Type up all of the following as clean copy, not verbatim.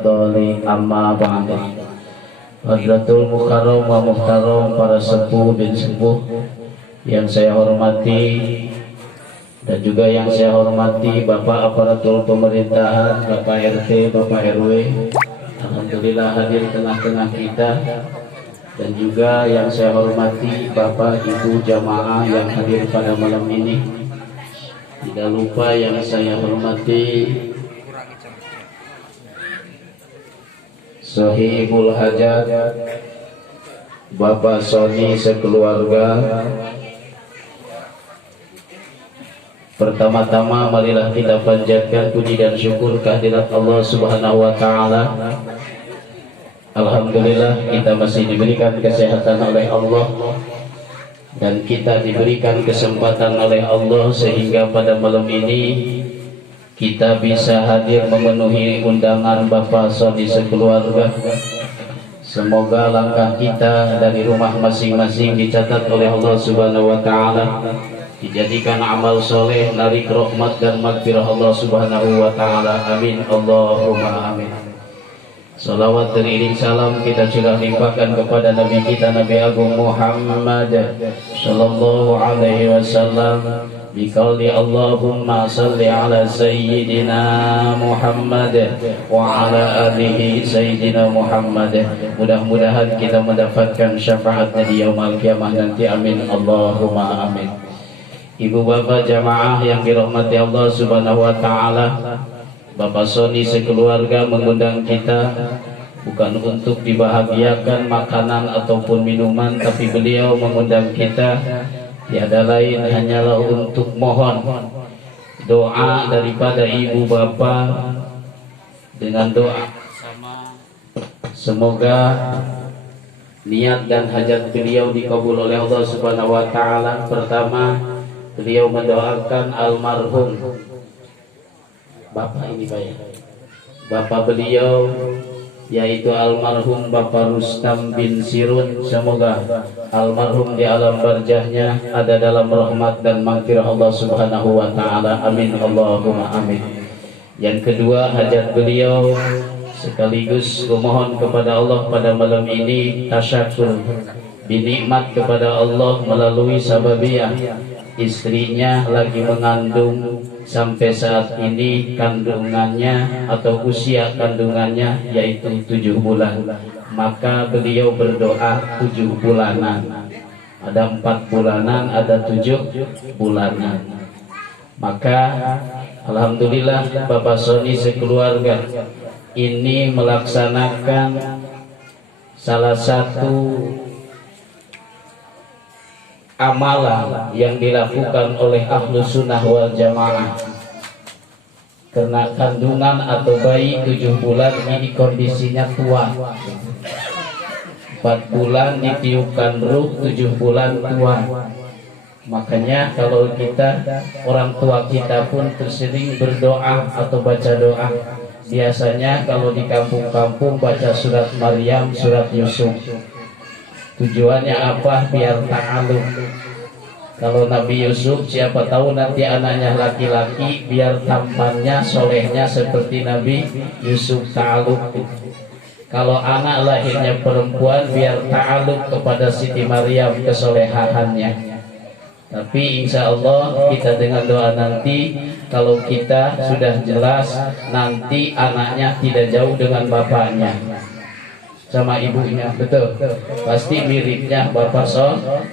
Doli amma ba'da. Hadratul Mukarram wa Muhtaram, para sepuh dan sepuh yang saya hormati, dan juga yang saya hormati Bapak aparatur pemerintahan, Bapak RT, Bapak RW, alhamdulillah hadir tengah-tengah kita. Dan juga yang saya hormati Bapak Ibu jamaah yang hadir pada malam ini. Tidak lupa yang saya hormati Sahibul Hajat Bapak Sony sekeluarga. Pertama-tama marilah kita panjatkan puji dan syukur kehadirat Allah Subhanahu wa taala. Alhamdulillah kita masih diberikan kesehatan oleh Allah, dan kita diberikan kesempatan oleh Allah sehingga pada malam ini kita bisa hadir memenuhi undangan Bapak Sony sekeluarga. Semoga langkah kita dari rumah masing-masing dicatat oleh Allah Subhanahu wa taala, dijadikan amal soleh, narik rahmat dan maghfirah Allah Subhanahu wa taala. Amin Allahumma amin. Salawat dan iring salam kita sudah limpahkan kepada Nabi kita, Nabi Agung Muhammad sallallahu alaihi wasallam. Biqauli Allahumma salli ala Sayyidina Muhammad wa ala alihi Sayyidina Muhammad. Mudah-mudahan kita mendapatkan syafaatnya di yaumul qiyamah nanti. Amin Allahumma amin. Ibu bapak jamaah yang dirahmati Allah Subhanahu wa taala, Bapak Sony sekeluarga mengundang kita bukan untuk dibahagiakan makanan ataupun minuman, tapi beliau mengundang kita tiada lain hanyalah untuk mohon doa daripada ibu bapak. Dengan doa sama, semoga niat dan hajat beliau dikabul oleh Allah Subhanahu wa taala. Pertama, beliau mendoakan almarhum Bapak ini Bapak beliau, yaitu almarhum Bapak Rustam bin Sirun. Semoga almarhum di alam barzahnya ada dalam rahmat dan maghfirah Allah Subhanahu wa taala. Amin Allahumma amin. Yang kedua, hajat beliau sekaligus memohon kepada Allah pada malam ini tasyakur binikmat kepada Allah melalui sababiyah istrinya lagi mengandung sampai saat ini kandungannya atau usia kandungannya yaitu 7 bulan. Maka beliau berdoa 7 bulanan. Ada 4 bulanan, ada 7 bulanan. Maka alhamdulillah Bapak Sony sekeluarga ini melaksanakan salah satu amalan yang dilakukan oleh Ahlus Sunnah wal Jamaah. Karena kandungan atau bayi 7 bulan ini kondisinya tua, 4 bulan ditiupkan ruh, 7 bulan tua. Makanya kalau kita, orang tua kita pun tersering berdoa atau baca doa. Biasanya kalau di kampung-kampung baca surat Maryam, surat Yusuf. Tujuannya apa? Biar ta'aluk. Kalau Nabi Yusuf, siapa tahu nanti anaknya laki-laki, biar tampannya, solehnya seperti Nabi Yusuf, ta'aluk. Kalau anak lahirnya perempuan, biar ta'aluk kepada Siti Maryam, kesolehahannya. Tapi insya Allah kita dengan doa nanti, kalau kita sudah jelas nanti anaknya tidak jauh dengan bapaknya sama ibunya, betul. Pasti miripnya Bapak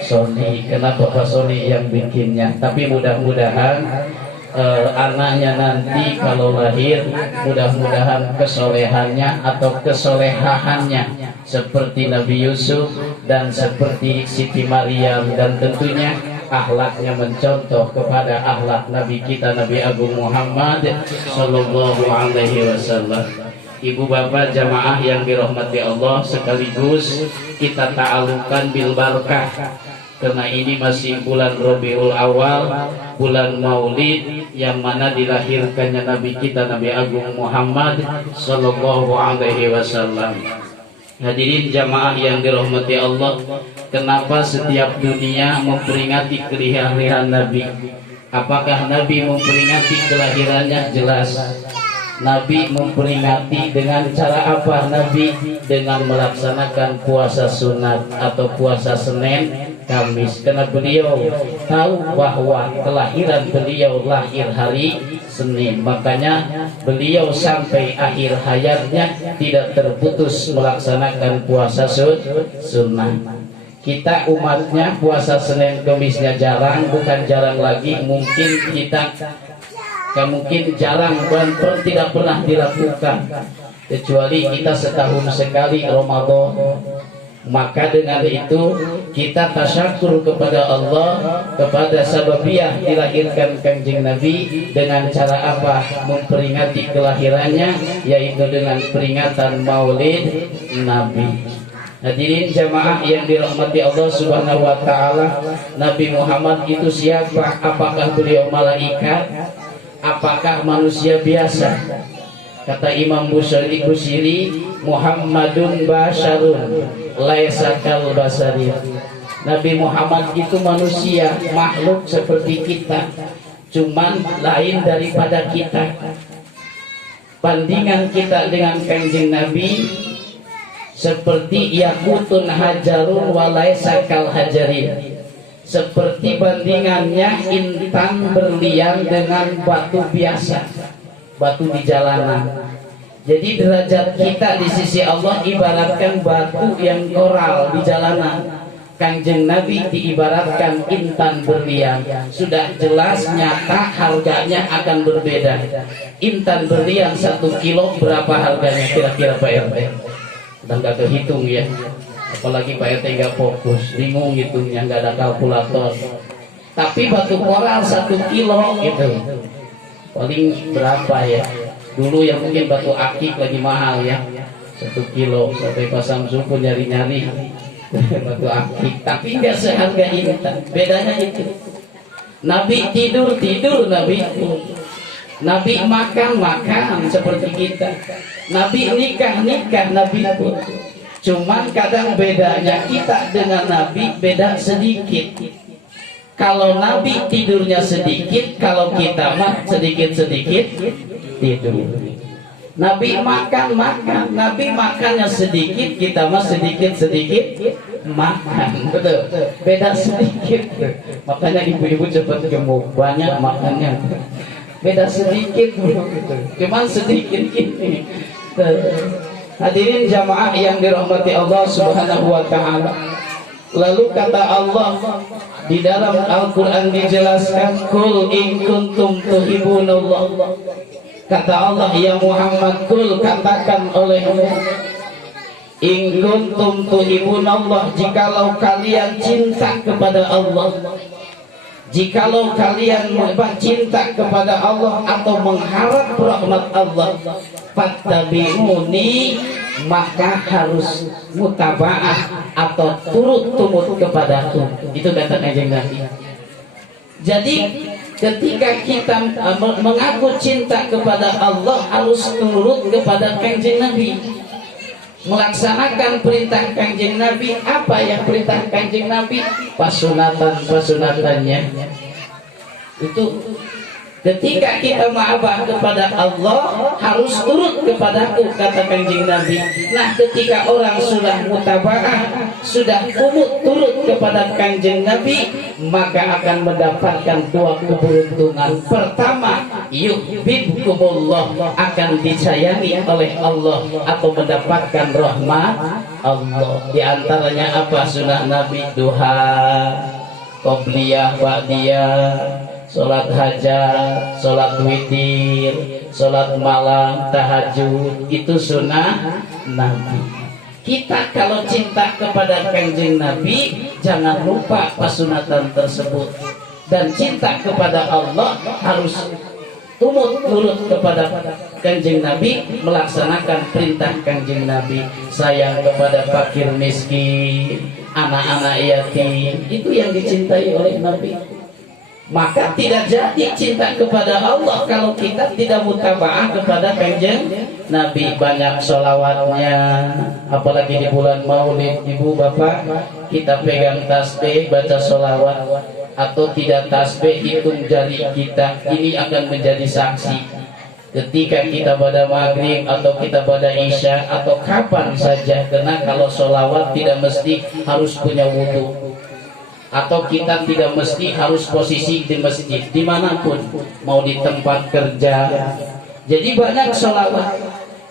Sony, karena Bapak Sony yang bikinnya. Tapi mudah-mudahan anaknya nanti kalau lahir, mudah-mudahan kesolehannya atau kesolehahannya seperti Nabi Yusuf dan seperti Siti Maryam, dan tentunya akhlaknya mencontoh kepada akhlak Nabi kita, Nabi Agung Muhammad sallallahu alaihi wasallam. Ibu bapak jamaah yang dirahmati Allah, sekaligus kita ta'alukan bil barakah, karena ini masih bulan Rabiul Awal, bulan Maulid, yang mana dilahirkannya Nabi kita, Nabi Agung Muhammad sallallahu alaihi wasallam. Hadirin jamaah yang dirahmati Allah, kenapa setiap dunia memperingati kelahiran Nabi? Apakah Nabi memperingati kelahirannya? Jelas. Nabi memperingati dengan cara apa? Nabi dengan melaksanakan puasa sunat atau puasa Senin Kamis, karena beliau tahu bahwa kelahiran beliau lahir hari Senin, makanya beliau sampai akhir hayatnya tidak terputus melaksanakan puasa sunnah. Kita umatnya puasa Senin Kamisnya jarang, bukan jarang lagi, mungkin kita mungkin jarang dan tidak pernah dilakukan, kecuali kita setahun sekali Ramadan. Maka dengan itu kita tasyakur kepada Allah, kepada sababiah dilahirkan Kanjeng Nabi. Dengan cara apa memperingati kelahirannya? Yaitu dengan peringatan Maulid Nabi. Hadirin jamaah yang dirahmati Allah Subhanahu wa taala, Nabi Muhammad itu siapa? Apakah beliau malaikat? Apakah manusia biasa? Kata Imam Busiri, Muhammadun basyarun laisa kal basari. Nabi Muhammad itu manusia, makhluk seperti kita, cuman lain daripada kita. Bandingan kita dengan Kanjeng Nabi seperti yakutun hajarun wa laisa kal hajarin. Seperti bandingannya intan berlian dengan batu biasa, batu di jalanan. Jadi derajat kita di sisi Allah ibaratkan batu yang koral di jalanan. Kanjeng Nabi diibaratkan intan berlian. Sudah jelas nyata harganya akan berbeda. Intan berlian 1 kilo berapa harganya kira-kira Pak RT? Udah nggak kehitung ya. Apalagi Pak RT nggak fokus, bingung hitungnya, nggak ada kalkulator. Tapi batu koral 1 kilo gitu, paling berapa ya? Dulu yang mungkin batu akik lagi mahal ya, 1 kilo sampai Pak Samsu pun nyari-nyari batu akik. Tapi nggak seharga ini, bedanya itu. Nabi tidur, Nabi makan seperti kita. Nabi nikah, Nabi pun. Cuman kadang bedanya kita dengan Nabi beda sedikit. Kalau Nabi tidurnya sedikit, kalau kita mah sedikit-sedikit tidur. Nabi makan, Nabi makannya sedikit, kita mah sedikit-sedikit makan. Betul, beda sedikit. Makanya ibu-ibu cepat gemuk, banyak makannya. Beda sedikit, cuman sedikit ini. Hadirin jamaah yang dirahmati Allah Subhanahu wa taala. Lalu kata Allah di dalam Al-Qur'an dijelaskan, "Qul in kuntum tuhibbunallah." Kata Allah, ya Muhammad, qul katakan olehmu, in kuntum tuhibbunallah, jikalau kalian cinta kepada Allah. Jikalau kalian cinta kepada Allah atau mengharap rahmat Allah, fattabi'uni, maka harus mutabaah atau turut kepadaku. Itu kata Kanjeng Nabi. Jadi ketika kita mengaku cinta kepada Allah, harus turut kepada Kanjeng Nabi, melaksanakan perintah Kanjeng Nabi. Apa yang perintah Kanjeng Nabi? Pasunatannya itu ketika kita ma'abah kepada Allah, harus turut kepadaku, kata Kanjeng Nabi. Nah, ketika orang sudah mutabaah, sudah turut kepada Kanjeng Nabi, maka akan mendapatkan 2 keberuntungan. Pertama, yuhibbukumullah, akan disayangi oleh Allah atau mendapatkan rahmat Allah. Di antaranya apa? Sunnah Nabi, duha, qobliyah, ba'diyah, sholat hajat, sholat witir, sholat malam, tahajud. Itu sunnah Nabi. Kita kalau cinta kepada Kanjeng Nabi, jangan lupa pasunatan tersebut. Dan cinta kepada Allah harus turut kepada Kanjeng Nabi, melaksanakan perintah Kanjeng Nabi. Sayang kepada fakir miskin, anak-anak yatim, itu yang dicintai oleh Nabi. Maka tidak jadi cinta kepada Allah kalau kita tidak mutabaah kepada Kanjeng Nabi. Banyak sholawatnya, apalagi di bulan Maulid. Ibu bapak, kita pegang tasbih, baca sholawat, atau tidak tasbih, hitung jari kita. Ini akan menjadi saksi. ketika kita pada maghrib atau kita pada isya atau kapan saja, karena kalau sholawat tidak mesti harus punya wudhu, atau kita tidak mesti harus posisi di masjid, dimanapun, mau di tempat kerja. Jadi banyak sholawat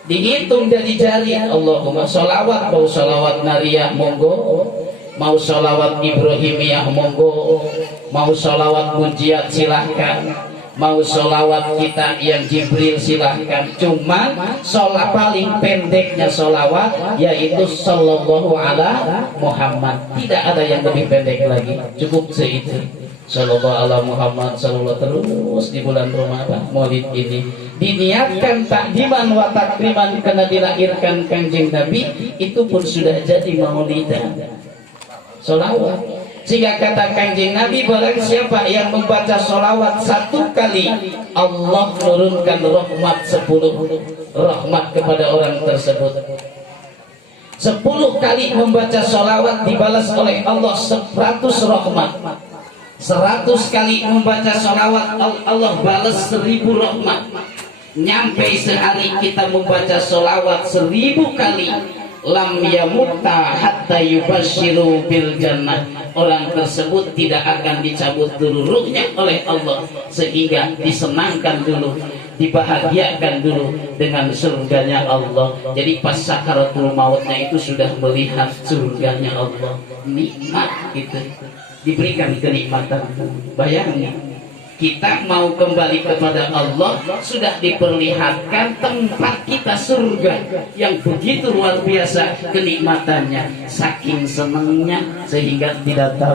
dihitung dari jari. Allahumma sholawat, mau sholawat nariyah monggo, mau sholawat ibrahimiyah monggo, mau sholawat mujiat silahkan, mau sholawat kita yang Jibril silahkan. Cuma sholat paling pendeknya sholawat yaitu sallallahu ala Muhammad, tidak ada yang lebih pendek lagi, cukup seitu. Sallallahu ala Muhammad, sallallahu terus di bulan Ramadan Maulid ini diniatkan takdiman wa takriman karena dilahirkan Kanjeng Nabi, itu pun sudah jadi maulidan sholawat. Sehingga kata Kanjeng Nabi, barang siapa yang membaca sholawat 1 kali, Allah menurunkan rahmat 10 rahmat kepada orang tersebut. 10 kali membaca sholawat dibalas oleh Allah 100 rahmat. 100 kali membaca sholawat Allah balas 1000 rahmat. Nyampe sehari kita membaca sholawat 1000 kali, lam yamutta hatta yubashiru bil jannah, orang tersebut tidak akan dicabut dulu ruhnya oleh Allah, sehingga disenangkan dulu, dibahagiakan dulu dengan surganya Allah. Jadi pas sakaratul mautnya itu sudah melihat surganya Allah, nikmat itu, diberikan kenikmatan. Bayangin, kita mau kembali kepada Allah, sudah diperlihatkan tempat kita surga yang begitu luar biasa kenikmatannya, saking senangnya sehingga tidak tahu